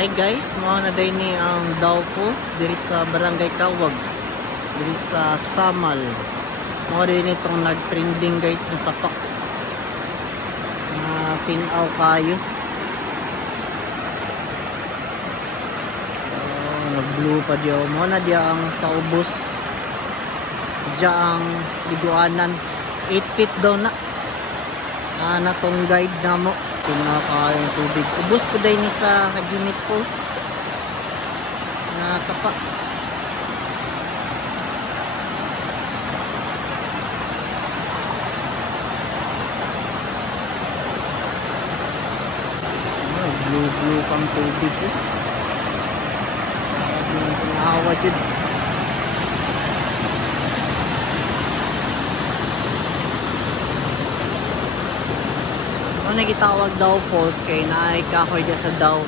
Hi guys, mga na day ni ang Daw Falls diri sa Barangay Kawag, diri sa Samal. Mga din itong nag-trending guys na sapak. Tinaw kayo. Nag-blue pa diyo. Mga na diya ang sa ubos. Diya ang liguanan. 8 feet daw na. Natong guide na mo. Pinakayang tubig. Ubos ko dahil ni sa Unit Falls na sapa. Blue pang tubig ko. Pinahawa dyan. Kung nagitawag Daw Falls kay naay kahoy dyan sa Daw.